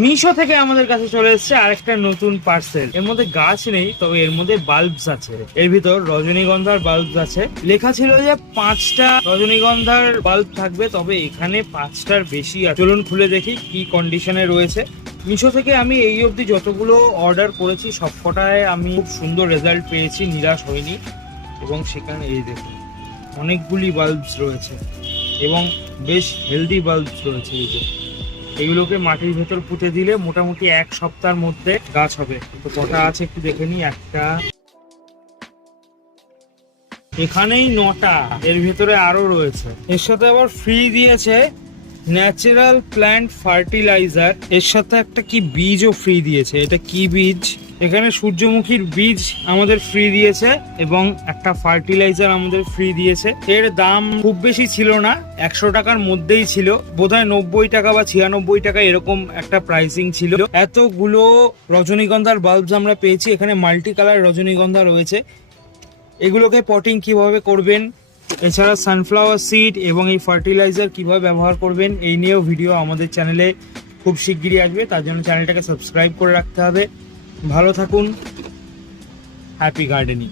মিশো থেকে আমাদের কাছে চলে এসেছে আরেকটা নতুন পার্সেল। এর মধ্যে গাছ নেই, তবে এর মধ্যে বাল্বস আছে। এর ভিতর রজনীগন্ধার বাল্বস আছে। লেখা ছিল যে 5টা রজনীগন্ধার বাল্ব থাকবে, তবে এখানে 5টার বেশি আছে। চলুন খুলে দেখি কি কন্ডিশনে রয়েছে। মিশো থেকে আমি এই অবধি যতগুলো অর্ডার করেছি সবকটায় আমি খুব সুন্দর রেজাল্ট পেয়েছি, নিরাশ হইনি। এবং সেখানে এই দেখুন অনেকগুলি বাল্বস রয়েছে এবং বেশ হেলদি বাল্বস রয়েছে। এই যে এগুলোকে মাটির ভেতর পুঁতে দিলে মোটামুটি 1 সপ্তাহের মধ্যে গাছ হবে। তো কটা আছে একটু দেখে নিই। একটা, এখানেই 9টা, এর ভেতরে আরো রয়েছে। এর সাথে আবার ফ্রি দিয়েছে ন্যাচারাল প্ল্যান্ট ফার্টিলাইজার। এর সাথে একটা কি বীজও ফ্রি দিয়েছে। এটা কি বীজ? এখানে সূর্যমুখীর বীজ আমাদের ফ্রি দিয়েছে এবং একটা ফার্টিলাইজার আমাদের ফ্রি দিয়েছে। এর দাম খুব বেশি ছিল না, 100 টাকার মধ্যেই ছিল, বোধহয় 90 টাকা বা 96 টাকা এরকম একটা প্রাইসিং ছিল। এতগুলো রজনীগন্ধার বাল্বস আমরা পেয়েছি। এখানে মাল্টি কালার রজনীগন্ধা রয়েছে। এগুলোকে পটিং কিভাবে করবেন, এছাড়া সানফ্লাওয়ার সিড এবং এই ফার্টিলাইজার কিভাবে ব্যবহার করবেন, এই নিয়েও ভিডিও আমাদের চ্যানেলে খুব শিগগিরই আসবে। তার জন্য চ্যানেলটাকে সাবস্ক্রাইব করে রাখতে হবে। ভালো থাকুন, হ্যাপি গার্ডেনিং।